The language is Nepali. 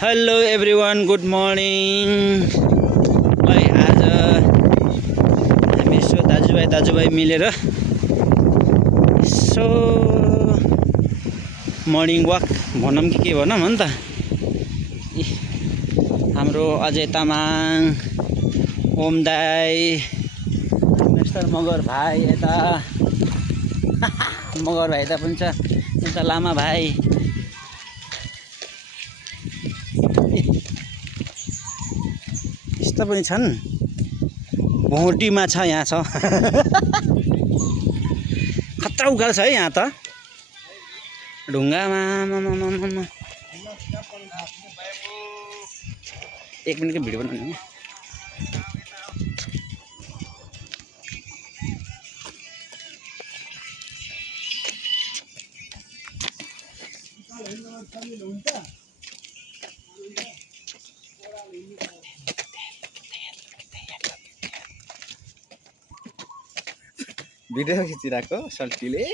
Hello everyone, good morning. है आज हामी यसो दाजुभाइ मिलेर यसो मर्निङ वाक भनौँ कि के भनौँ हो नि त। हाम्रो अजय तामाङ, ओम दाई, मिस्टर मगर भाइ यता मगर भाइ त पनि छ, यता लामा भाइ। यस्तो पनि छन्। भोटी माछा यहाँ छ। खतरा उकालो छ है यहाँ त ढुङ्गामा। एक मिनटको भिडियो बनाउनु। भिडियो खिचिरहेको सल्टीले।